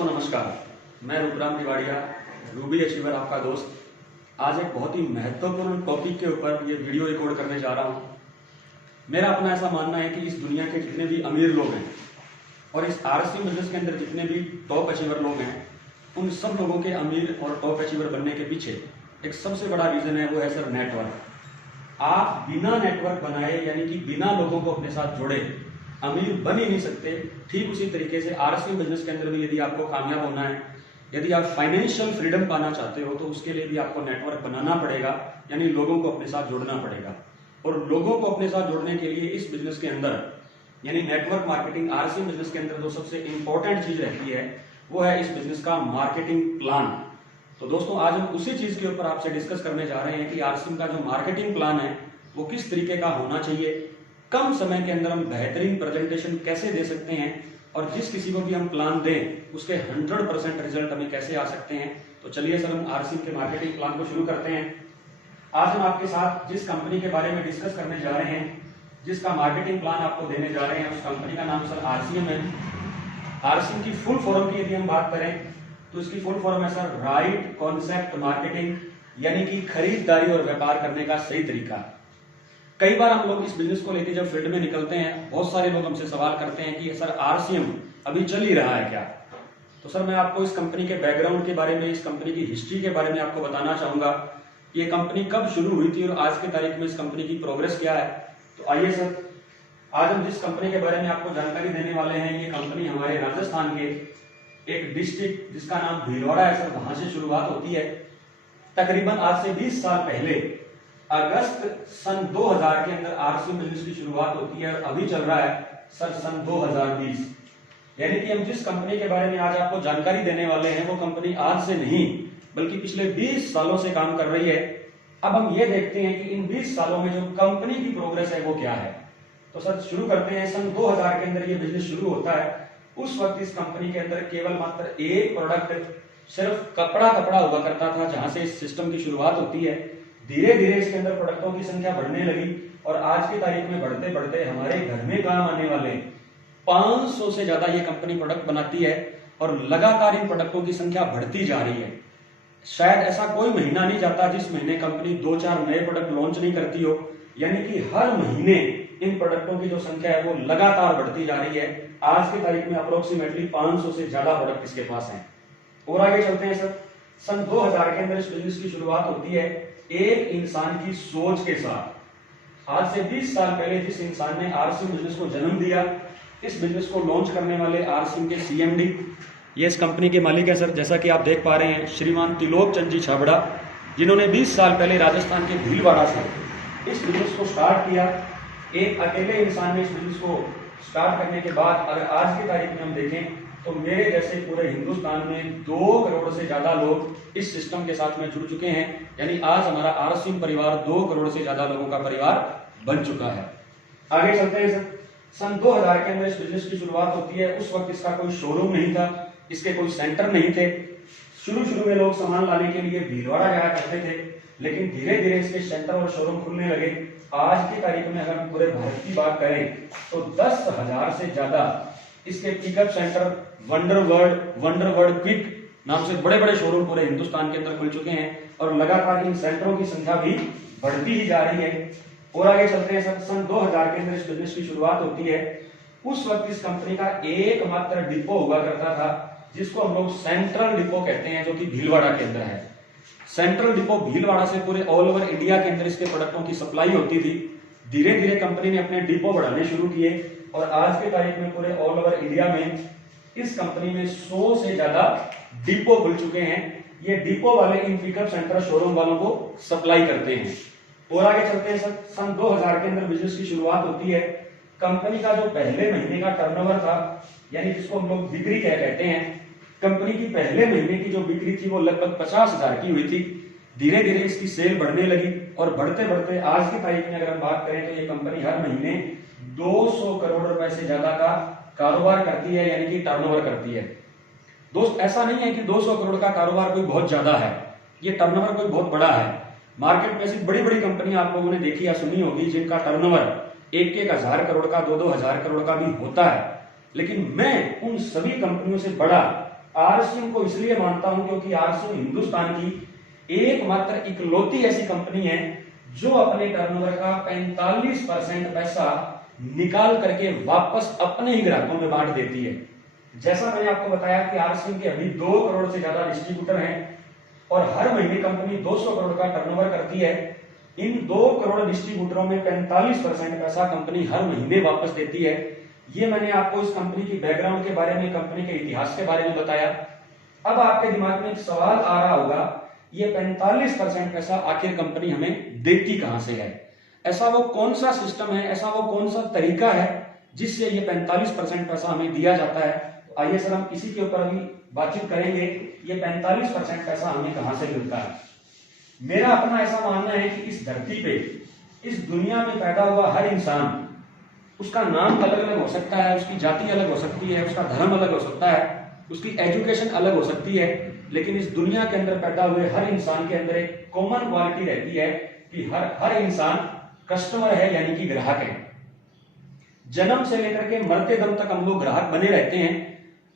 दोस्तों नमस्कार, मैं रूपराम तिवाड़िया रूबी अचीवर आपका दोस्त आज एक बहुत ही महत्वपूर्ण टॉपिक के ऊपर ये वीडियो रिकॉर्ड करने जा रहा हूँ। मेरा अपना ऐसा मानना है कि इस दुनिया के जितने भी अमीर लोग हैं और इस आरसी बिजनेस के अंदर जितने भी टॉप अचीवर लोग हैं, उन सब लोगों के अमीर और टॉप अचीवर बनने के पीछे एक सबसे बड़ा रीजन है, वो है सर नेटवर्क। आप बिना नेटवर्क बनाए यानी कि बिना लोगों को अपने साथ जोड़े अमीर बन ही नहीं सकते। ठीक उसी तरीके से आरसी बिजनेस के अंदर भी यदि आपको कामयाब होना है, यदि आप फाइनेंशियल फ्रीडम पाना चाहते हो, तो उसके लिए भी आपको नेटवर्क बनाना पड़ेगा, यानी लोगों को अपने साथ जोड़ना पड़ेगा। और लोगों को अपने साथ जोड़ने के लिए इस बिजनेस के अंदर यानी नेटवर्क मार्केटिंग आरसी बिजनेस के अंदर जो सबसे इंपॉर्टेंट चीज रहती है वो है इस बिजनेस का मार्केटिंग प्लान। तो दोस्तों आज हम उसी चीज के ऊपर आपसे डिस्कस करने जा रहे हैं कि आरसी का जो मार्केटिंग प्लान है वो किस तरीके का होना चाहिए, कम समय के अंदर हम बेहतरीन प्रेजेंटेशन कैसे दे सकते हैं और जिस किसी को भी हम प्लान दें उसके 100% रिजल्ट हमें कैसे आ सकते हैं। तो चलिए सर हम आरसी के मार्केटिंग प्लान को शुरू करते हैं। आज हम आपके साथ जिस कंपनी के बारे में डिस्कस करने जा रहे हैं, जिसका मार्केटिंग प्लान आपको देने जा रहे हैं, उस कंपनी का नाम सर आरसीएम है। आरसीएम की फुल फॉर्म की यदि हम बात करें तो इसकी फुल फॉर्म है सर राइट कॉन्सेप्ट मार्केटिंग, यानी कि खरीदारी और व्यापार करने का सही तरीका। कई बार हम लोग इस बिजनेस को लेकर जब फील्ड में निकलते हैं, बहुत सारे लोग हमसे सवाल करते हैं कि सर आरसीएम अभी चल ही रहा है क्या। तो सर मैं आपको इस कंपनी के बैकग्राउंड के बारे में, इस कंपनी की हिस्ट्री के बारे में आपको बताना चाहूंगा। ये कंपनी कब शुरू हुई थी और आज की तारीख में इस कंपनी की प्रोग्रेस क्या है। तो आइए सर, आज हम जिस कंपनी के बारे में आपको जानकारी देने वाले हैं, ये कंपनी हमारे राजस्थान के एक डिस्ट्रिक्ट जिसका नाम भीलवाड़ा है सर, वहां से शुरुआत होती है। तकरीबन आज से 20 साल पहले अगस्त सन 2000 के अंदर आरसी बिजनेस की शुरुआत होती है और अभी चल रहा है सर सन 2020। यानी कि हम जिस कंपनी के बारे में आज आपको जानकारी देने वाले हैं वो कंपनी आज से नहीं बल्कि पिछले 20 सालों से काम कर रही है। अब हम ये देखते हैं कि इन 20 सालों में जो कंपनी की प्रोग्रेस है वो क्या है। तो सर शुरू करते हैं। सन 2000 के अंदर ये बिजनेस शुरू होता है। उस वक्त इस कंपनी के अंदर केवल मात्र एक प्रोडक्ट सिर्फ कपड़ा हुआ करता था, जहां से इस सिस्टम की शुरुआत होती है। धीरे धीरे इसके अंदर प्रोडक्टों की संख्या बढ़ने लगी और आज की तारीख में बढ़ते बढ़ते हमारे घर में काम आने वाले 500 से ज्यादा ये कंपनी प्रोडक्ट बनाती है और लगातार इन प्रोडक्टों की संख्या बढ़ती जा रही है। शायद ऐसा कोई महीना नहीं जाता जिस महीने कंपनी 2-4 नए प्रोडक्ट लॉन्च नहीं करती हो। यानी कि हर महीने इन प्रोडक्टों की जो संख्या है वो लगातार बढ़ती जा रही है। आज की तारीख में अप्रोक्सीमेटली 500 से ज्यादा प्रोडक्ट इसके पास हैं। और आगे चलते हैं सर। सन 2000 के अंदर इस बिजनेस की शुरुआत होती है एक इंसान की सोच के साथ। आज से 20 साल पहले जिस इंसान ने आरसी बिजनेस को जन्म दिया, इस बिजनेस को लॉन्च करने वाले आरसी के सीएमडी, ये इस कंपनी के मालिक है सर, जैसा कि आप देख पा रहे हैं, श्रीमान त्रिलोक चंद जी छाबड़ा, जिन्होंने 20 साल पहले राजस्थान के भीलवाड़ा से इस बिजनेस को स्टार्ट किया। एक अकेले इंसान ने इस बिजनेस को स्टार्ट करने के बाद अगर आज की तारीख में हम देखें तो मेरे जैसे पूरे हिंदुस्तान में 2 करोड़ से ज्यादा लोग इस सिस्टम के साथ में जुड़ चुके हैं। यानी आज हमारा आरसीएम परिवार 2 करोड़ से ज्यादा लोगों का परिवार बन चुका है। आगे चलते हैं सर। सन 2000 के अंदर इस बिजनेस की शुरुआत होती है। उस वक्त इसका कोई शोरूम नहीं था, इसके कोई सेंटर नहीं थे। शुरू में लोग सामान लाने के लिए भीलवाड़ा जाया करते थे, लेकिन धीरे धीरे इसके सेंटर और शोरूम खुलने लगे। आज की तारीख में अगर हम पूरे भारत की बात करें तो 10,000 से ज्यादा इसके pickup centre, wonder world quick नाम से बड़े बड़े शोरूम पूरे हिंदुस्तान के अंदर खुल चुके हैं और लगातार इन सेंटरों की संख्या भी बढ़ती ही जा रही है। और आगे चलते हैं सर। सन 2000 के अंदर इस बिजनेस की शुरुआत होती है। उस वक्त इस कंपनी का एकमात्र डिपो हुआ करता था, जिसको हम लोग सेंट्रल डिपो कहते हैं, जो कि भीलवाड़ा के अंदर है। सेंट्रल डिपो भीलवाड़ा से पूरे ऑल ओवर इंडिया के अंदर इसके प्रोडक्टों की सप्लाई होती थी। धीरे धीरे कंपनी ने अपने डिपो बढ़ाने शुरू किए और आज के तारीख में पूरे ऑल ओवर इंडिया में इस कंपनी में 100 से ज्यादा डिपो खुल चुके हैं। ये डिपो वाले इन पिकअप सेंटर शोरूम वालों को सप्लाई करते हैं। और आगे चलते हैं सर। सन 2000 के अंदर बिजनेस की शुरुआत होती है। कंपनी का जो पहले महीने का टर्नओवर था, यानी जिसको हम लोग बिक्री क्या कहते हैं, कंपनी की पहले महीने की जो बिक्री थी वो लगभग 50,000 की हुई थी। धीरे धीरे इसकी सेल बढ़ने लगी और बढ़ते बढ़ते आज की तारीख में अगर हम बात करें तो ये कंपनी हर महीने 200 करोड़ रुपए से ज्यादा का कारोबार करती है, यानी कि टर्नओवर करती है। दोस्त ऐसा नहीं है कि 200 करोड़ का कारोबार कोई बहुत ज्यादा है, ये टर्नओवर कोई बहुत बड़ा है। मार्केट में ऐसी बड़ी बड़ी कंपनियां आप लोगों ने देखी या सुनी होगी जिनका टर्नओवर 1-1 करोड़ का, 2-2 हजार करोड़ का भी होता है। लेकिन मैं उन सभी कंपनियों से बड़ा आरसीएम को इसलिए मानता हूं क्योंकि आरसीएम हिंदुस्तान की एकमात्र इकलौती ऐसी कंपनी है जो अपने टर्नओवर का 45% पैसा निकाल करके वापस अपने ही ग्राहकों में बांट देती है। जैसा मैंने आपको बताया कि आरसीएम के अभी 2 करोड़ से ज्यादा डिस्ट्रीब्यूटर हैं और हर महीने कंपनी 200 करोड़ का टर्नओवर करती है। इन 2 करोड़ डिस्ट्रीब्यूटरों में 45% पैसा कंपनी हर महीने वापस देती है। ये मैंने आपको इस कंपनी की बैकग्राउंड के बारे में, कंपनी के इतिहास के बारे में बताया। अब आपके दिमाग में एक सवाल आ रहा होगा, ये 45% पैसा आखिर कंपनी हमें देती कहां से है? ऐसा वो कौन सा सिस्टम है, ऐसा वो कौन सा तरीका है जिससे ये 45% पैसा हमें दिया जाता है? तो आइए सर हम इसी के ऊपर अभी बातचीत करेंगे। ये 45% पैसा हमें कहां से मिलता है? मेरा अपना ऐसा मानना है कि इस धरती पे, इस दुनिया में पैदा हुआ हर इंसान, उसका नाम अलग अलग हो सकता है, उसकी जाति अलग हो सकती है, उसका धर्म अलग हो सकता है, उसकी एजुकेशन अलग हो सकती है, लेकिन इस दुनिया के अंदर पैदा हुए हर इंसान के अंदर एक कॉमन क्वालिटी रहती है कि हर इंसान कस्टमर है, यानी कि ग्राहक है। जन्म से लेकर के मरते दम तक हम लोग ग्राहक बने रहते हैं।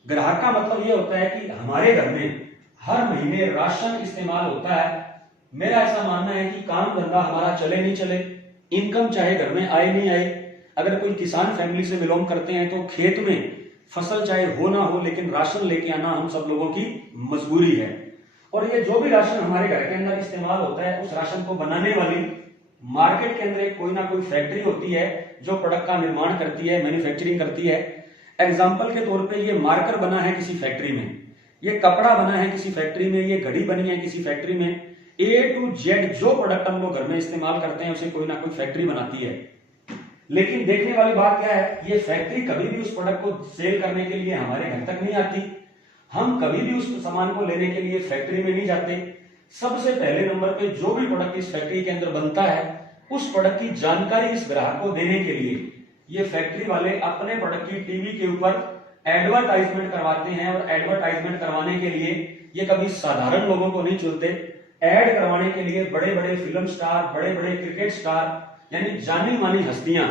ग्राहक का मतलब यह होता है कि हमारे घर में हर महीने राशन इस्तेमाल होता है। मेरा ऐसा मानना है कि काम धंधा हमारा चले नहीं चले, इनकम चाहे घर में आए नहीं आए, अगर कोई किसान फैमिली से बिलोंग करते हैं तो खेत में फसल चाहे हो ना हो, लेकिन राशन लेके आना हम सब लोगों की मजबूरी है। और ये जो भी राशन हमारे घर के अंदर इस्तेमाल होता है, उस राशन को बनाने वाली मार्केट के अंदर एक कोई ना कोई फैक्ट्री होती है जो प्रोडक्ट का निर्माण करती है, मैन्युफैक्चरिंग करती है। एग्जाम्पल के तौर पे ये मार्कर बना है किसी फैक्ट्री में, ये कपड़ा बना है किसी फैक्ट्री में, ये घड़ी बनी है किसी फैक्ट्री में। A to Z जो प्रोडक्ट हम लोग घर में इस्तेमाल करते हैं उसे कोई ना कोई फैक्ट्री बनाती है। लेकिन देखने वाली बात क्या है, ये फैक्ट्री कभी भी उस प्रोडक्ट को सेल करने के लिए हमारे घर तक नहीं आती। हम कभी भी उस सामान को लेने के लिए फैक्ट्री में नहीं जाते। सबसे पहले नंबर पे जो भी प्रोडक्ट इस फैक्ट्री के अंदर बनता है, उस प्रोडक्ट की जानकारी इस ग्राहक को देने के लिए ये फैक्ट्री वाले अपने प्रोडक्ट की टीवी के ऊपर एडवर्टाइजमेंट करवाते हैं। और एडवर्टाइजमेंट करवाने के लिए ये कभी साधारण लोगों को नहीं चुनते। ऐड करवाने के लिए बड़े बड़े फिल्म स्टार, बड़े बड़े क्रिकेट स्टार, यानी जानी मानी हस्तियां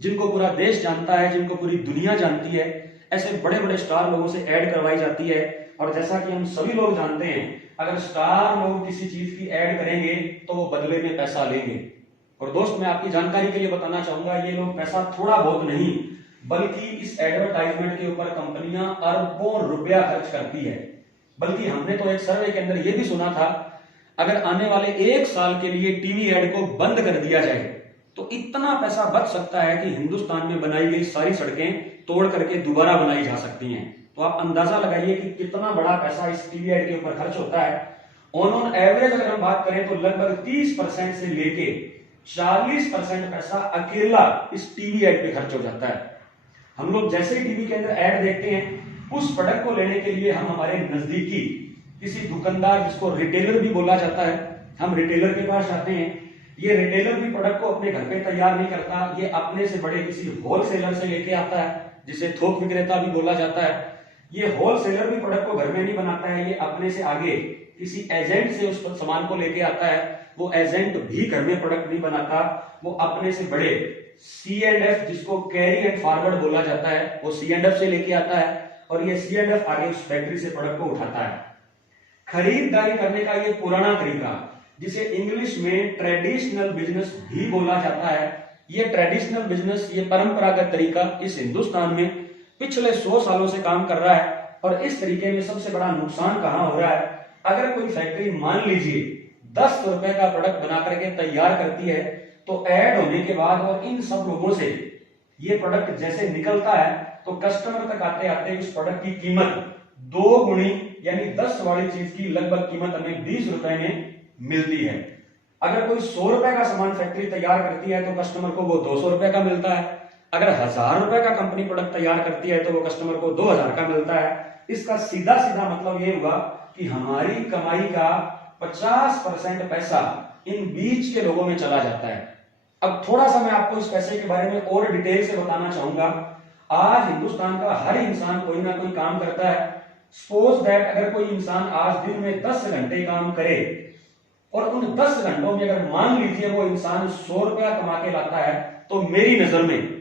जिनको पूरा देश जानता है, जिनको पूरी दुनिया जानती है, ऐसे बड़े बड़े स्टार लोगों से ऐड करवाई जाती है। और जैसा कि हम सभी लोग जानते हैं, अगर स्टार लोग किसी चीज की ऐड करेंगे तो वो बदले में पैसा लेंगे। और दोस्त मैं आपकी जानकारी के लिए बताना चाहूंगा, ये लोग पैसा थोड़ा बहुत नहीं बल्कि इस एडवर्टाइजमेंट के ऊपर कंपनियां अरबों रुपया खर्च करती है। बल्कि हमने तो एक सर्वे के अंदर यह भी सुना था, अगर आने वाले 1 साल के लिए टीवी एड को बंद कर दिया जाए तो इतना पैसा बच सकता है कि हिंदुस्तान में बनाई गई सारी सड़कें तोड़ करके दोबारा बनाई जा सकती हैं। तो आप अंदाजा लगाइए कि कितना बड़ा पैसा इस टीवी एड के ऊपर खर्च होता है। ऑन एवरेज अगर हम बात करें तो लगभग 30% से लेके 40% पैसा अकेला इस टीवी एड पे खर्च हो जाता है। हम लोग जैसे ही टीवी के अंदर एड देखते हैं, उस प्रोडक्ट को लेने के लिए हम हमारे नजदीकी किसी दुकानदार, जिसको रिटेलर भी बोला जाता है, हम रिटेलर के पास जाते हैं। ये रिटेलर भी प्रोडक्ट को अपने घर पे तैयार नहीं करता, ये अपने से बड़े किसी होलसेलर से लेके आता है, जिसे थोक विक्रेता भी बोला जाता है। ये होलसेलर भी प्रोडक्ट को घर में नहीं बनाता है, ये अपने से आगे किसी एजेंट से उस सामान को लेके आता है। वो एजेंट भी घर में प्रोडक्ट नहीं बनाता, वो अपने से बड़े C&F, जिसको कैरी एंड फॉरवर्ड बोला जाता है, वो C&F से लेके आता है और ये C&F आगे उस फैक्ट्री से प्रोडक्ट को उठाता है। खरीदारी करने का ये पुराना तरीका, जिसे इंग्लिश में ट्रेडिशनल बिजनेस भी बोला जाता है, ये ट्रेडिशनल बिजनेस, ये परंपरागत तरीका इस हिंदुस्तान में पिछले 100 सालों से काम कर रहा है। और इस तरीके में सबसे बड़ा नुकसान कहां हो रहा है, अगर कोई फैक्ट्री मान लीजिए 10 रुपए का प्रोडक्ट बना करके तैयार करती है, तो ऐड होने के बाद और इन सब लोगों से ये प्रोडक्ट जैसे निकलता है तो कस्टमर तक आते आते उस प्रोडक्ट की कीमत 2 गुनी, यानी 10 वाली चीज की लगभग कीमत हमें 20 रुपए में मिलती है। अगर कोई 100 रुपए का सामान फैक्ट्री तैयार करती है तो कस्टमर को वो 200 रुपए का मिलता है। अगर 1000 रुपए का कंपनी प्रोडक्ट तैयार करती है तो वो कस्टमर को 2000 का मिलता है। इसका सीधा सीधा मतलब ये हुआ कि हमारी कमाई का 50% पैसा इन बीच के लोगों में चला जाता है। अब थोड़ा सा मैं आपको इस पैसे के बारे में और डिटेल से बताना चाहूंगा। आज हिंदुस्तान का हर इंसान कोई ना कोई काम करता है। सपोज दैट अगर कोई इंसान आज दिन में 10 घंटे काम करे और उन 10 घंटों में अगर मान लीजिए वो इंसान 100 रुपया कमा के लाता है, तो मेरी नजर में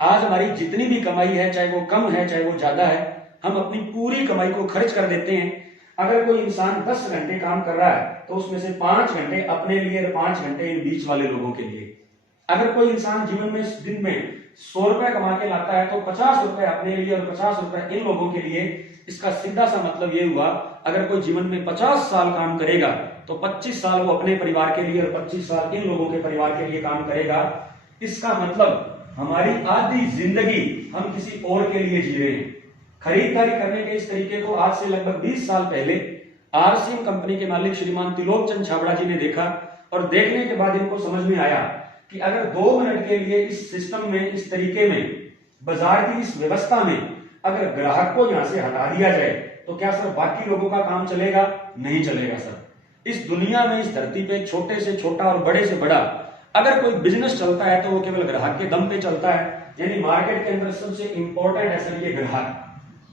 आज हमारी जितनी भी कमाई है, चाहे वो कम है चाहे वो ज्यादा है, हम अपनी पूरी कमाई को खर्च कर देते हैं। अगर कोई इंसान 10 घंटे काम कर रहा है तो उसमें से 5 घंटे अपने लिए और 5 घंटे इन बीच वाले लोगों के लिए। अगर कोई इंसान जीवन में दिन में 100 रुपए कमा के लाता है तो 50 रुपए अपने लिए और 50 रुपए इन लोगों के लिए। इसका सीधा सा मतलब ये हुआ, अगर कोई जीवन में 50 साल काम करेगा तो 25 साल वो अपने परिवार के लिए और 25 साल इन लोगों के परिवार के लिए काम करेगा। इसका मतलब हमारी आधी जिंदगी हम किसी और के लिए जी रहे हैं। खरीदारी करने के इस तरीके को आज से लगभग 20 साल पहले आरसीएम कंपनी के मालिक श्रीमान त्रिलोक चंद छाबड़ा जी ने देखा और देखने के बाद इनको समझ में आया कि अगर 2 मिनट के लिए इस सिस्टम में, इस तरीके में, बाजार की इस व्यवस्था में अगर ग्राहक को यहां से हटा दिया जाए तो क्या सर बाकी लोगों का काम चलेगा? नहीं चलेगा सर। इस दुनिया में, इस धरती पे छोटे से छोटा और बड़े से बड़ा अगर कोई बिजनेस चलता है तो वो केवल ग्राहक के दम पे चलता है। यानी मार्केट के अंदर सबसे इंपॉर्टेंट है सर ये ग्राहक।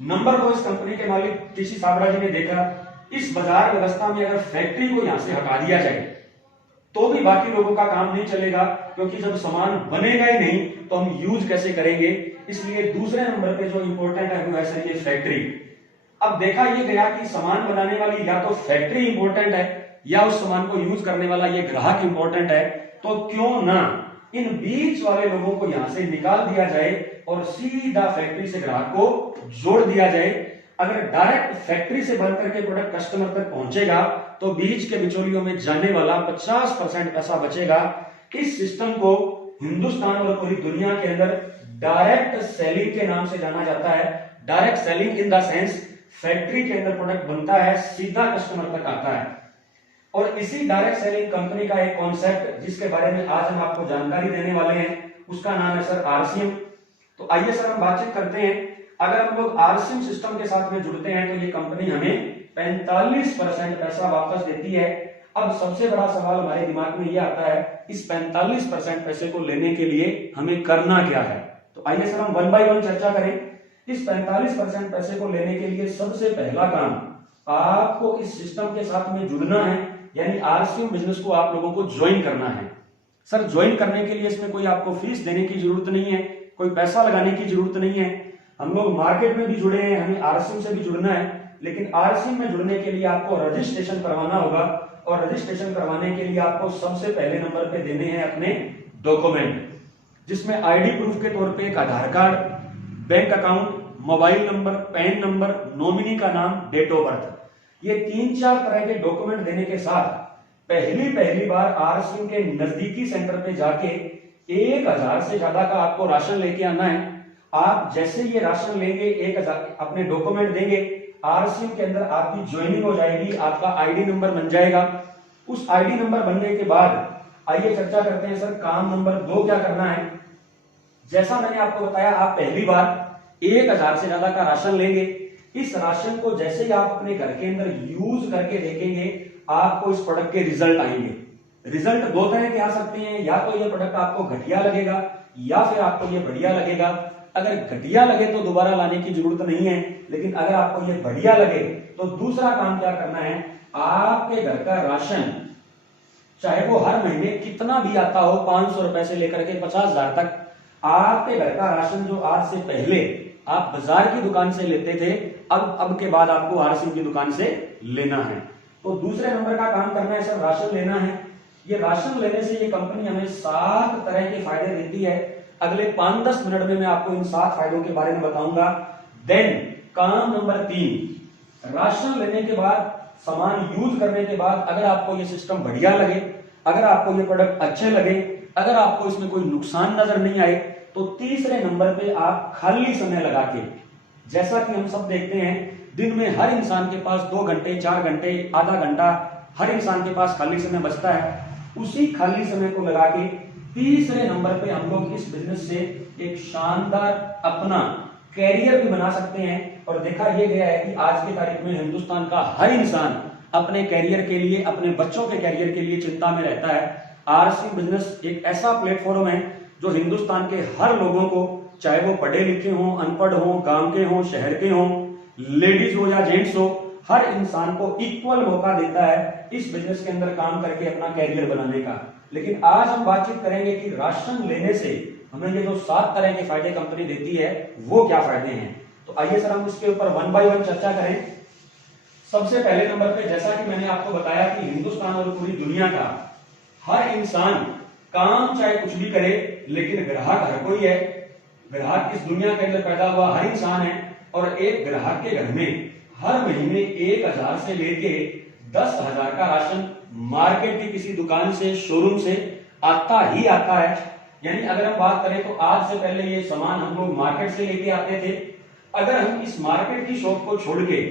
नंबर 2 इस कंपनी के मालिक टीसी छाबड़ा जी ने देखा, इस बाजार व्यवस्था में अगर फैक्ट्री को यहां से हटा दिया जाए तो भी बाकी लोगों का काम नहीं चलेगा, क्योंकि जब सामान बनेगा ही नहीं तो हम यूज कैसे करेंगे। इसलिए दूसरे नंबर पे जो इंपॉर्टेंट है वो है सर ये फैक्ट्री। अब देखा ये गया कि सामान बनाने वाली या तो फैक्ट्री इंपॉर्टेंट है या उस सामान को यूज करने वाला ये ग्राहक इंपॉर्टेंट है, तो क्यों ना इन बीच वाले लोगों को यहां से निकाल दिया जाए और सीधा फैक्ट्री से ग्राहक को जोड़ दिया जाए। अगर डायरेक्ट फैक्ट्री से बनकर के प्रोडक्ट कस्टमर तक पहुंचेगा तो बीच के बिचौलियों में जाने वाला 50% पैसा बचेगा। इस सिस्टम को हिंदुस्तान और पूरी दुनिया के अंदर डायरेक्ट सेलिंग के नाम से जाना जाता है। Direct selling in the sense factory के अंदर प्रोडक्ट बनता है, सीधा कस्टमर तक आता है। और इसी डायरेक्ट सेलिंग कंपनी का एक कॉन्सेप्ट जिसके बारे में आज हम आपको जानकारी देने वाले हैं, उसका नाम है सर आरसीएम। तो आइए सर हम बातचीत करते हैं। अगर हम लोग आरसीएम सिस्टम के साथ में जुड़ते हैं तो ये कंपनी हमें 45% पैसा वापस देती है। अब सबसे बड़ा सवाल हमारे दिमाग में ये आता है, इस 45% पैसे को लेने के लिए हमें करना क्या है। तो आइए सर हम 1 बाय 1 चर्चा करें। इस 45% पैसे को लेने के लिए सबसे पहला काम, आपको इस सिस्टम के साथ में जुड़ना है, यानी आरसीएम बिजनेस को आप लोगों को ज्वाइन करना है। सर ज्वाइन करने के लिए इसमें कोई आपको फीस देने की जरूरत नहीं है, कोई पैसा लगाने की जरूरत नहीं है। हम लोग मार्केट में भी जुड़े हैं, हमें आरसीएम से भी जुड़ना है, लेकिन आरसीएम में जुड़ने के लिए आपको रजिस्ट्रेशन करवाना होगा। और रजिस्ट्रेशन करवाने के लिए आपको सबसे पहले नंबर पे देने हैं अपने डॉक्यूमेंट, जिसमें आईडी प्रूफ के तौर पे एक Aadhaar card, bank account, mobile number, PAN number, nominee का नाम, डेट ऑफ बर्थ। ये 3-4 तरह के डॉक्यूमेंट देने के साथ पहली बार आरसीएम के नजदीकी सेंटर पे जाके 1000 से ज्यादा का आपको राशन लेके आना है। आप जैसे ये राशन लेंगे, 1000 अपने डॉक्यूमेंट देंगे, आरसीएम के अंदर आपकी ज्वाइनिंग हो जाएगी, आपका आईडी नंबर बन जाएगा। उस आईडी नंबर बनने के बाद आइए चर्चा करते हैं सर काम नंबर 2 क्या करना है। जैसा मैंने आपको बताया, आप पहली बार 1000 से ज्यादा का राशन लेंगे। इस राशन को जैसे ही आप अपने घर के अंदर यूज करके देखेंगे, आपको इस प्रोडक्ट के रिजल्ट आएंगे। रिजल्ट 2 तरह के आ सकते हैं, या तो ये प्रोडक्ट आपको घटिया लगेगा या फिर आपको ये बढ़िया लगेगा। अगर घटिया लगे तो दोबारा लाने की जरूरत नहीं है, लेकिन अगर आपको ये बढ़िया लगे तो दूसरा काम क्या करना है, आपके घर का राशन चाहे वो हर महीने कितना भी आता हो, 500 रुपए से लेकर के 50,000 तक, आपके घर का राशन जो आज से पहले आप बाजार की दुकान से लेते थे, अब के बाद आपको आरसीएम की दुकान से लेना है। तो दूसरे नंबर का काम करना है सर राशन लेना है। ये राशन लेने से ये कंपनी हमें 7 तरह के फायदे देती है। अगले 5-10 मिनट में मैं आपको इन 7 फायदों के बारे में बताऊंगा। देन काम नंबर 3, राशन लेने के बाद, सामान यूज करने के बाद अगर आपको ये सिस्टम बढ़िया लगे, अगर आपको ये प्रोडक्ट अच्छे लगे, अगर आपको इसमें कोई नुकसान नजर नहीं आए, तो तीसरे नंबर पे आप खाली समय लगा के, जैसा कि हम सब देखते हैं दिन में हर इंसान के पास 2 घंटे, 4 घंटे, आधा घंटा हर इंसान के पास खाली समय बचता है। उसी खाली समय को लगा के तीसरे नंबर पे हम लोग इस बिजनेस से एक शानदार अपना कैरियर भी बना सकते हैं। और देखा यह गया है कि आज की तारीख में हिंदुस्तान का हर इंसान अपने कैरियर के लिए, अपने बच्चों के कैरियर के लिए चिंता में रहता है। आरसीएम बिजनेस एक ऐसा प्लेटफॉर्म है जो हिंदुस्तान के हर लोगों को, चाहे वो पढ़े लिखे हों, अनपढ़ हों, गांव के हों, शहर के हों, लेडीज हो या जेंट्स हो, हर इंसान को इक्वल मौका देता है इस बिजनेस के अंदर काम करके अपना कैरियर बनाने का। लेकिन आज हम बातचीत करेंगे कि राशन लेने से हमें ये जो 7 तरह के फायदे कंपनी देती है वो क्या फायदे हैं। तो आइए सर हम इसके ऊपर वन बाय वन चर्चा करें। सबसे पहले नंबर पे जैसा कि मैंने आपको बताया कि हिंदुस्तान और पूरी दुनिया का हर इंसान काम चाहे कुछ भी करे, लेकिन ग्राहक हर कोई है। ग्राहक इस दुनिया के अंदर पैदा हुआ हर इंसान है और एक ग्राहक के घर में हर महीने 1000 से लेके 10,000 का राशन मार्केट की किसी दुकान से, शोरूम से आता ही आता है। यानी अगर हम बात करें तो आज से पहले ये सामान हम लोग मार्केट से लेके आते थे। अगर हम इस मार्केट की शॉप को छोड़ के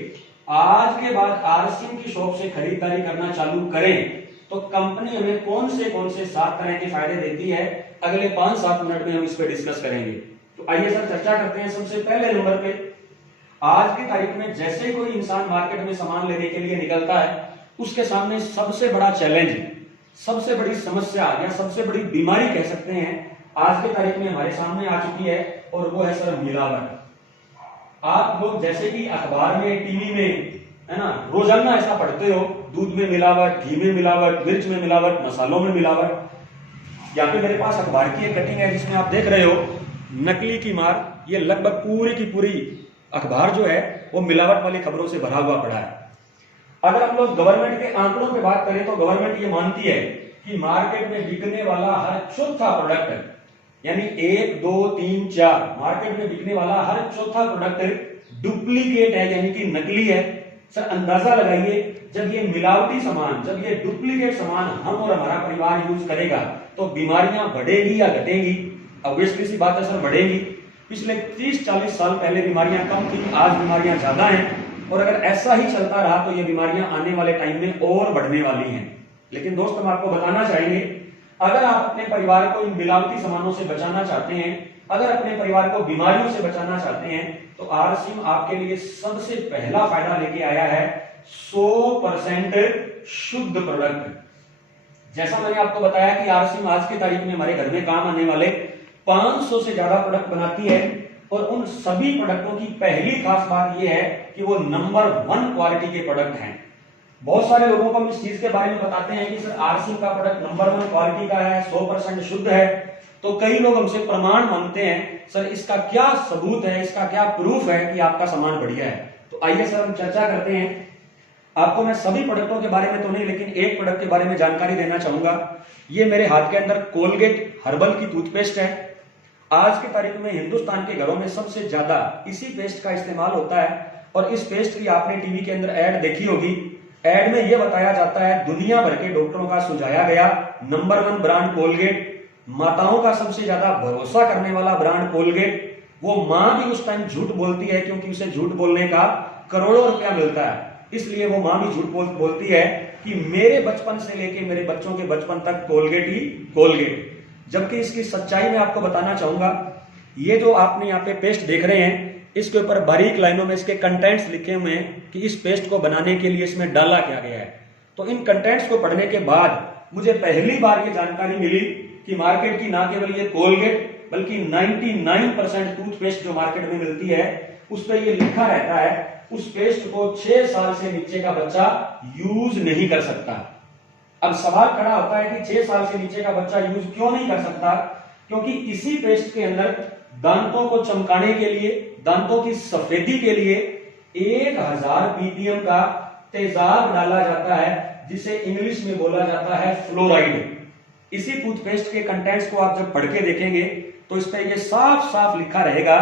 आज के बाद आरसीएम की शॉप से खरीदारी करना चालू करें तो कंपनी हमें कौन से 7 तरह के फायदे देती है, अगले 5-7 मिनट में हम इस पे डिस्कस करेंगे। तो आइए सर चर्चा करते हैं। सबसे पहले नंबर पे आज की तारीख में जैसे कोई इंसान मार्केट में सामान लेने के लिए निकलता है, उसके सामने सबसे बड़ा चैलेंज, सबसे बड़ी समस्या या सबसे बड़ी बीमारी कह सकते हैं आज की तारीख में हमारे सामने आ चुकी है, और वो है सर मिलावट। आप लोग जैसे कि अखबार में, टीवी में, है ना, रोजाना ऐसा पढ़ते हो, दूध में मिलावट, घी में मिलावट, मिर्च में मिलावट, मसालों में मिलावट। यहाँ पे मेरे पास अखबार की एक कटिंग है जिसमें आप देख रहे हो नकली की मार। ये लगभग पूरी की पूरी अखबार जो है वो मिलावट वाली खबरों से भरा हुआ पड़ा है। अगर हम लोग गवर्नमेंट के आंकड़ों पे बात करें तो गवर्नमेंट ये मानती है कि मार्केट में बिकने वाला हर चौथा प्रोडक्ट, यानी 1, 2, 3, 4 मार्केट में बिकने वाला हर चौथा प्रोडक्ट डुप्लीकेट है, यानी कि नकली है। सर अंदाजा लगाइए, जब ये मिलावटी सामान, जब ये डुप्लीकेट सामान हम और हमारा परिवार यूज करेगा तो बीमारियां बढ़ेगी या घटेगी? ऑब्वियसली सी बात है सर, बढ़ेगी। पिछले 30-40 साल पहले बीमारियां कम थी, आज बीमारियां ज्यादा हैं, और अगर ऐसा ही चलता रहा तो ये बीमारियां आने वाले टाइम में और बढ़ने वाली हैं। लेकिन दोस्त हम आपको बताना चाहेंगे, अगर आप अपने परिवार को इन मिलावटी सामानों से बचाना चाहते हैं, अगर अपने परिवार को बीमारियों से बचाना चाहते हैं, तो आरसीएम आपके लिए सबसे पहला फायदा लेके आया है 100% शुद्ध प्रोडक्ट। जैसा मैंने आपको बताया कि आरसीएम आज की तारीख में हमारे घर में काम आने वाले 500 से ज्यादा प्रोडक्ट बनाती है, और उन सभी प्रोडक्टों की पहली खास बात यह है कि वो नंबर 1 क्वालिटी के प्रोडक्ट हैं। बहुत सारे लोगों को हम इस चीज के बारे में बताते हैं कि सर आरसीएम का प्रोडक्ट नंबर 1 क्वालिटी का है, 100% शुद्ध है, तो कई लोग हमसे प्रमाण मांगते हैं, सर इसका क्या सबूत है, इसका क्या प्रूफ है कि आपका सामान बढ़िया है। तो आइए सर हम चर्चा करते हैं। आपको मैं सभी प्रोडक्टों के बारे में तो नहीं, लेकिन एक प्रोडक्ट के बारे में जानकारी देना चाहूंगा। ये मेरे हाथ के अंदर कोलगेट हर्बल की टूथपेस्ट है। आज की तारीख में हिंदुस्तान के घरों में सबसे ज्यादा इसी पेस्ट का इस्तेमाल होता है, और इस पेस्ट की आपने टीवी के अंदर ऐड देखी होगी। ऐड में यह बताया जाता है दुनिया भर के डॉक्टरों का सुझाया गया नंबर 1 ब्रांड कोलगेट, माताओं का सबसे ज्यादा भरोसा करने वाला ब्रांड कोलगेट। वो मां भी उस टाइम झूठ बोलती है क्योंकि उसे झूठ बोलने का करोड़ों रुपया मिलता है, इसलिए वो मां भी झूठ बोलती है कि मेरे बचपन से लेके मेरे बच्चों के बचपन तक कोलगेट ही कोलगेट। जबकि इसकी सच्चाई मैं आपको बताना चाहूंगा। ये जो आपने यहाँ पे पेस्ट देख रहे हैं, इसके ऊपर बारीक लाइनों में इसके कंटेंट्स लिखे हुए हैं कि इस पेस्ट को बनाने के लिए इसमें डाला क्या गया है। तो इन कंटेंट्स को पढ़ने के बाद मुझे पहली बार ये जानकारी मिली कि मार्केट की ना केवल ये कोलगेट बल्कि 99% टूथपेस्ट जो मार्केट में मिलती है उस पर ये लिखा रहता है उस पेस्ट को 6 साल से नीचे का बच्चा यूज नहीं कर सकता। अब सवाल खड़ा होता है कि 6 साल से नीचे का बच्चा यूज क्यों नहीं कर सकता? क्योंकि इसी पेस्ट के अंदर दांतों को चमकाने के लिए, दांतों की सफेदी के लिए 1000 ppm का तेजाब डाला जाता है, जिसे इंग्लिश में बोला जाता है फ्लोराइड। इसी टूथपेस्ट के कंटेंट्स को आप जब पढ़ के देखेंगे तो इस पर यह साफ साफ लिखा रहेगा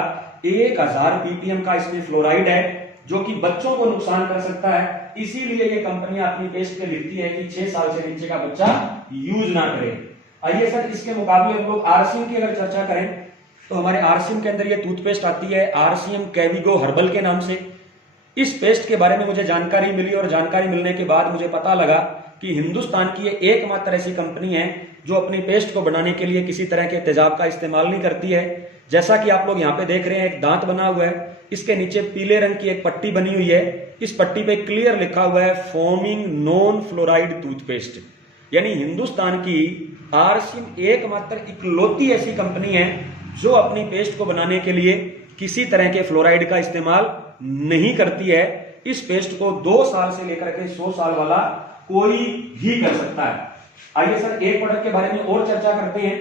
1000 ppm का इसमें फ्लोराइड है, जो कि बच्चों को नुकसान कर सकता है। इसीलिए ये कंपनियां अपनी पेस्ट पे लिखती है कि 6 साल से नीचे का बच्चा यूज ना करे। आइए सर इसके मुकाबले हम लोग आरसीएम की अगर चर्चा करें तो हमारे आरसीएम के अंदर ये टूथपेस्ट आती है आरसीएम कैविगो हर्बल के नाम से। इस पेस्ट के बारे में मुझे जानकारी मिली, और जानकारी मिलने के बाद मुझे पता लगा कि हिंदुस्तान की ये एकमात्र ऐसी कंपनी है जो अपनी पेस्ट को बनाने के लिए किसी तरह के तेजाब का इस्तेमाल नहीं करती है। जैसा कि आप लोग यहाँ पे देख रहे हैं, एक दांत बना हुआ है, इसके नीचे पीले रंग की एक पट्टी बनी हुई है। इस पट्टी पे क्लियर लिखा हुआ है फोमिंग नॉन फ्लोराइड टूथपेस्ट। यानी हिंदुस्तान की आरसीएम एकमात्र इकलौती ऐसी कंपनी है जो अपनी पेस्ट को बनाने के लिए किसी तरह के फ्लोराइड का इस्तेमाल नहीं करती है। इस पेस्ट को 2 साल से लेकर के 100 साल वाला कोई भी कर सकता है। आइए सर एक प्रोडक्ट के बारे में और चर्चा करते हैं।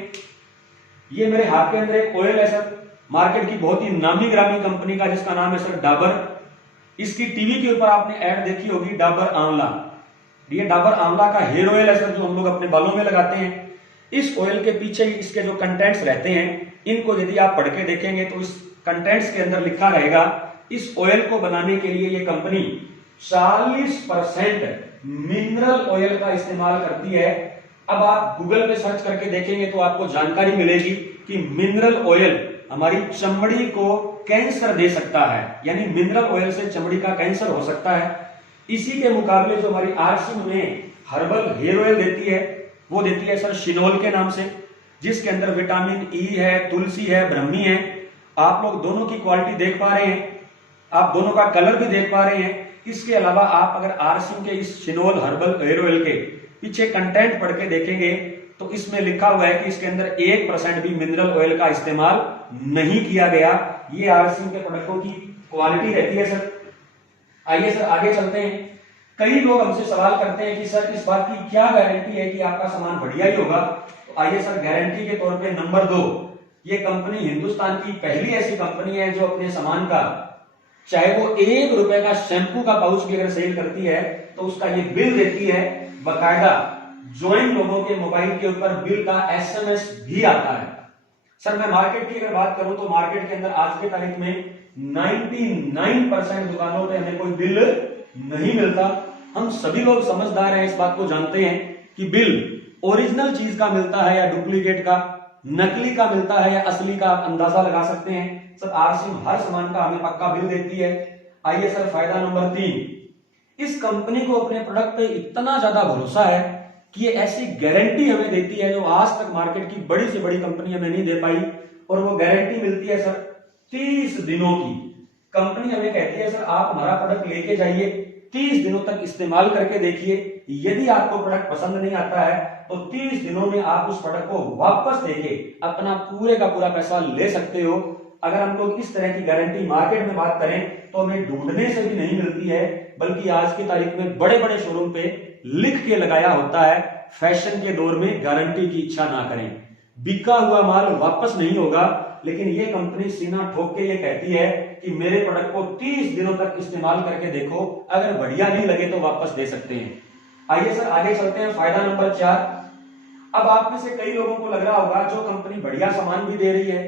ये मेरे हाथ के अंदर एक ऑयल है सर, मार्केट की बहुत ही नामी ग्रामी कंपनी का, जिसका नाम है सर डाबर। इसकी टीवी के ऊपर आपने ऐड देखी होगी, डाबर आंवला। ये डाबर आंवला का हेयर ऑयल है सर, जो हम लोग अपने बालों में लगाते हैं। इस ऑयल के पीछे इसके जो कंटेंट्स रहते हैं, इनको यदि आप पढ़ के देखेंगे तो इस कंटेंट्स के अंदर लिखा रहेगा, इस ऑयल को बनाने के लिए ये कंपनी 40% मिनरल ऑयल का इस्तेमाल करती है। अब आप गूगल पे सर्च करके देखेंगे तो आपको जानकारी मिलेगी कि मिनरल ऑयल हमारी चमड़ी को कैंसर दे सकता है, यानी मिनरल ऑयल से चमड़ी का कैंसर हो सकता है। इसी के मुकाबले जो हमारी आरसिम में हर्बल हेयर ऑयल देती है, वो देती है सर शिनोल के नाम से, जिसके अंदर विटामिन ई है, तुलसी है, ब्रह्मी है। आप लोग दोनों की क्वालिटी देख पा रहे हैं, आप दोनों का कलर भी देख पा रहे हैं। इसके अलावा आप अगर आरसिम के इस शिनोल हर्बल हेयर ऑयल के पीछे कंटेंट पढ़ के देखेंगे तो इसमें लिखा हुआ है कि इसके अंदर 1% भी मिनरल ऑयल का इस्तेमाल नहीं किया गया। ये आरसिम के प्रोडक्टों की क्वालिटी रहती है सर। आइए सर आगे चलते हैं। कई लोग हमसे सवाल करते हैं कि सर इस बात की क्या गारंटी है कि आपका सामान बढ़िया ही होगा। तो आइए सर, गारंटी के तौर पे नंबर 2, ये कंपनी हिंदुस्तान की पहली ऐसी कंपनी है जो अपने सामान का, चाहे वो 1 रुपए का शैम्पू का पाउच भी अगर सेल करती है तो उसका ये बिल देती है, बकायदा ज्वाइन लोगों के मोबाइल के ऊपर बिल का एसएमएस भी आता है। सर मैं मार्केट की अगर बात करूं तो मार्केट के अंदर आज के तारीख में 99% दुकानों पे हमें कोई बिल नहीं मिलता। हम सभी लोग समझदार हैं, इस बात को जानते हैं कि बिल ओरिजिनल चीज का मिलता है या डुप्लीकेट का, नकली का मिलता है या असली का, आप अंदाजा लगा सकते हैं। सर आरसिम हर सामान का हमें पक्का बिल देती है। आइए सर फायदा नंबर 3, इस कंपनी को अपने प्रोडक्ट पे इतना ज्यादा भरोसा है कि ये ऐसी गारंटी हमें देती है जो आज तक मार्केट की बड़ी से बड़ी कंपनी हमें नहीं दे पाई। और वो गारंटी मिलती है सर 30 दिनों की। कंपनी हमें कहती है सर आप हमारा प्रोडक्ट लेके जाइए, 30 दिनों तक इस्तेमाल करके देखिए, यदि आपको प्रोडक्ट पसंद नहीं आता है तो 30 दिनों में आप उस प्रोडक्ट को वापस देके अपना पूरे का पूरा पैसा ले सकते हो। अगर हम लोग इस तरह की गारंटी मार्केट में बात करें तो हमें ढूंढने से भी नहीं मिलती है, बल्कि आज की तारीख में बड़े बड़े शोरूम पे लिख के लगाया होता है, फैशन के दौर में गारंटी की इच्छा ना करें, बिका हुआ माल वापस नहीं होगा। लेकिन ये कंपनी सीना ठोक के ये कहती है कि मेरे प्रोडक्ट को 30 दिनों तक इस्तेमाल करके देखो, अगर बढ़िया नहीं लगे तो वापस दे सकते हैं। आइए सर आगे चलते हैं, फायदा नंबर 4। अब आप में से कई लोगों को लग रहा होगा जो कंपनी बढ़िया सामान भी दे रही है,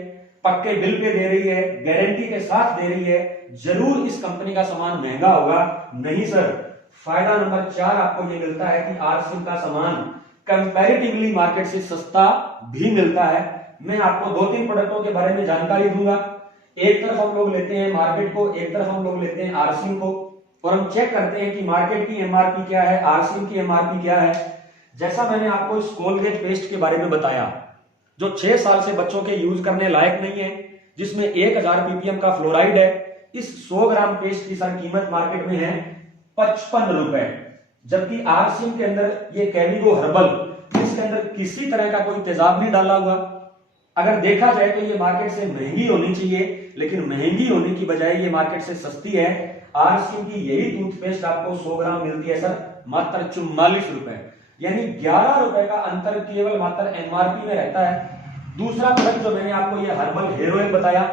पक्के बिल पे दे रही है, गारंटी के साथ दे रही है, जरूर इस कंपनी का सामान महंगा होगा। नहीं सर, फायदा नंबर 4 आपको ये मिलता है कि आरसिम का सामान कंपैरेटिवली मार्केट से सस्ता भी मिलता है। मैं आपको 2-3 प्रोडक्टों के बारे में जानकारी दूंगा। एक तरफ हम लोग लेते हैं मार्केट को, एक तरफ हम लोग लेते हैं आरसिम को, और हम चेक करते हैं कि मार्केट की एमआरपी क्या है, आरसिम की एमआरपी क्या है। जैसा मैंने आपको इस कोलगेट पेस्ट के बारे में बताया, जो 6 साल से बच्चों के यूज करने लायक नहीं है, जिसमें 1000 ppm का फ्लोराइड है, इस 100 ग्राम पेस्ट की सर कीमत मार्केट में है 55 रुपए। जबकि आरसिम के अंदर ये कैविगो हर्बल, इसके अंदर किसी तरह का कोई तेजाब नहीं डाला हुआ। अगर देखा जाए तो ये मार्केट से महंगी होनी चाहिए, लेकिन महंगी होने की बजाय ये मार्केट से सस्ती है। आरसिम की यही टूथपेस्ट आपको 100 ग्राम मिलती है सर मात्र 44 रुपए, यानी 11 रुपए का अंतर केवल मात्र एमआरपी में रहता है। दूसरा प्रोडक्ट जो मैंने आपको ये हर्बल हेयर ऑयल बताया,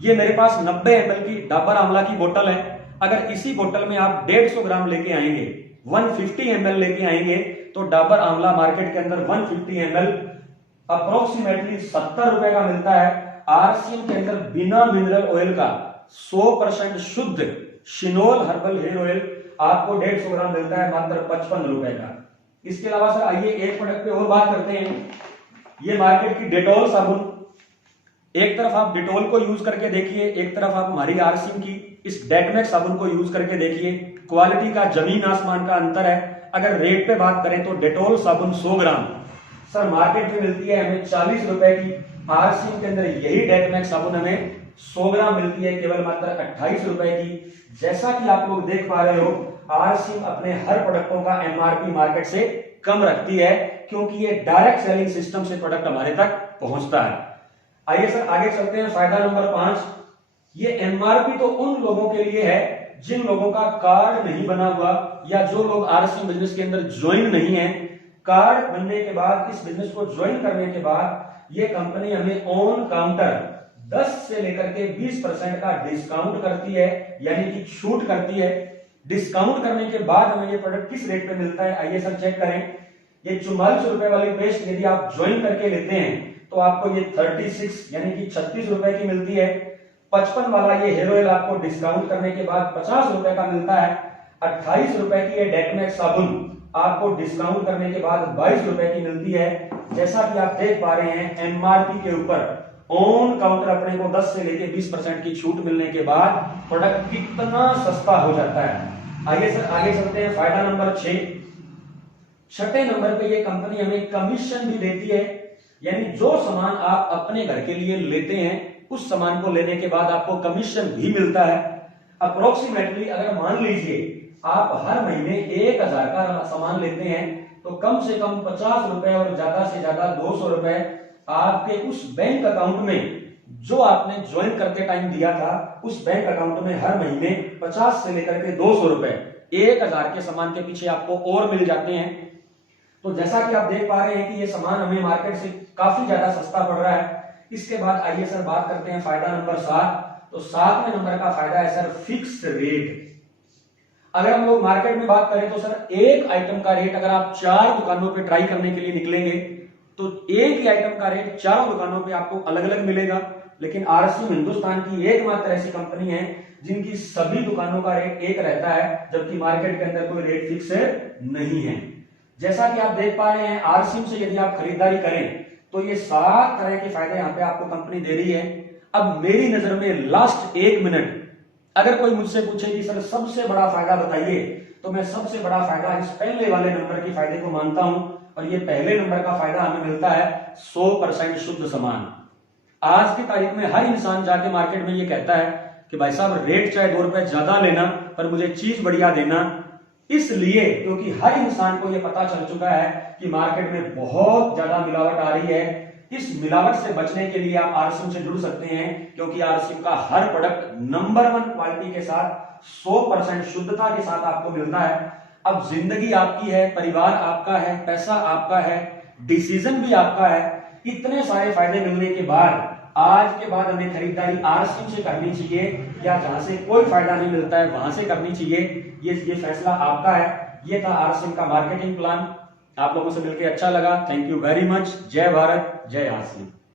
ये मेरे पास 90 ml की डाबर आंवला की बोतल है। अगर इसी बोतल में आप 150 ग्राम लेके आएंगे, 150 ml लेके आएंगे, तो डाबर आंवला मार्केट के अंदर 150 ml अप्रोक्सीमेटली 70 रुपए का मिलता है। आरसिम के अंदर बिना मिनरल ऑयल का 100% शुद्ध शिनोल हर्बल हेयर ऑयल आपको 150 ग्राम मिलता है मात्र 55 रुपए का। इसके अलावा सर आइए एक प्रोडक्ट पे और बात करते हैं। ये मार्केट की डेटॉल साबुन, एक तरफ आप डेटॉल को यूज करके देखिए, एक तरफ आप हमारी आरसिम की इस डेटमैक्स साबुन को यूज करके देखिए, क्वालिटी का जमीन आसमान का अंतर है। अगर रेट पे बात करें तो डेटॉल साबुन 100 ग्राम सर मार्केट में मिलती है हमें 40 रुपए की। आरसिम के अंदर यही डेटमैक्स साबुन हमें 100 ग्राम मिलती है केवल मात्र 28 रुपए की। जैसा कि आप लोग देख पा रहे हो, आरसिम अपने हर प्रोडक्टों का एमआरपी मार्केट से कम रखती है, क्योंकि ये डायरेक्ट सेलिंग सिस्टम से प्रोडक्ट हमारे तक पहुंचता है। आइए सर आगे चलते हैं, फायदा नंबर 5। ये एमआरपी तो उन लोगों के लिए है जिन लोगों का कार्ड नहीं बना हुआ, या जो लोग आरसिम बिजनेस के अंदर ज्वाइन नहीं है। कार्ड बनने के बाद, इस बिजनेस को ज्वाइन करने के बाद, ये कंपनी हमें ऑन काउंटर 10 से लेकर के 20% का डिस्काउंट करती है, यानी कि छूट करती है। डिस्काउंट करने के बाद हमें ये प्रोडक्ट किस रेट पे मिलता है, आइए सर चेक करें। ये 44 रुपए वाली पेस्ट यदि आप ज्वाइन करके लेते हैं तो आपको ये 36 यानी कि 36 रुपए की मिलती है। 55 वाला ये हेयर ऑयल आपको डिस्काउंट करने के बाद 50 रुपए का मिलता है। 28 रुपए की ये डेटमैक्स साबुन आपको डिस्काउंट करने के बाद 22 रुपए की मिलती है। जैसा कि आप देख पा रहे हैं, एमआरपी के ऊपर ऑन काउंटर अपने को 10 से लेके 20% की छूट मिलने के बाद प्रोडक्ट कितना सस्ता हो जाता है। आइए सर आगे चलते हैं। फायदा नंबर 6। छठे नंबर पे ये कंपनी हमें कमीशन भी देती है, यानी जो सामान आप अपने घर के लिए लेते हैं उस सामान को लेने के बाद आपको कमीशन भी मिलता है। अप्रोक्सीमेटली अगर मान लीजिए आप हर महीने 1000 का सामान लेते हैं तो कम से कम 50 रुपए और ज्यादा से ज्यादा 200 रुपए आपके उस बैंक अकाउंट में जो आपने ज्वाइन करते टाइम दिया था उस बैंक अकाउंट में हर महीने 50 से लेकर के 200 रुपए 1000 के सामान के पीछे आपको और मिल जाते हैं। तो जैसा कि आप देख पा रहे हैं कि ये सामान हमें मार्केट से काफी ज्यादा सस्ता पड़ रहा है। इसके बाद आइए सर बात करते हैं फायदा नंबर 7। तो 7वें नंबर का फायदा है सर फिक्स रेट। अगर हम लोग मार्केट में बात करें तो सर एक आइटम का रेट अगर आप 4 दुकानों पे ट्राई करने के लिए निकलेंगे तो एक ही आइटम का रेट 4 दुकानों पे आपको अलग अलग मिलेगा। लेकिन आरसीएम हिंदुस्तान की एकमात्र ऐसी कंपनी है जिनकी सभी दुकानों का रेट एक रहता है, जबकि मार्केट के अंदर कोई रेट फिक्स नहीं है। जैसा कि आप देख पा रहे हैं, आरसीएम से यदि आप खरीदारी करें तो ये 7 तरह के फायदे यहाँ पे आपको कंपनी दे रही है। अब मेरी नजर में लास्ट 1 मिनट अगर कोई मुझसे पूछे कि सर सबसे बड़ा फायदा बताइए, तो मैं सबसे बड़ा फायदा इस पहले वाले नंबर के फायदे को मानता हूं। और ये पहले नंबर का फायदा हमें मिलता है 100% शुद्ध सामान। आज की तारीख में हर इंसान जाके मार्केट में ये कहता है कि भाई साहब रेट चाहे 2 रुपए ज्यादा लेना पर मुझे चीज बढ़िया देना। इसलिए क्योंकि हर इंसान को यह पता चल चुका है कि मार्केट में बहुत ज्यादा मिलावट आ रही है। इस मिलावट से बचने के लिए आप आरसीएम से जुड़ सकते हैं, क्योंकि आरसीएम का हर प्रोडक्ट नंबर 1 क्वालिटी के साथ 100% शुद्धता के साथ आपको मिलता है। अब जिंदगी आपकी है, परिवार आपका है, पैसा आपका है, डिसीजन भी आपका है। इतने सारे फायदे मिलने के बाद आज के बाद हमें खरीदारी आरसीएम से करनी चाहिए या जहां से कोई फायदा नहीं मिलता है वहां से करनी चाहिए, ये फैसला आपका है। ये था आरसीएम का मार्केटिंग प्लान। आप लोगों से मिलकर अच्छा लगा। Thank you very much. जय भारत, जय आरसीएम।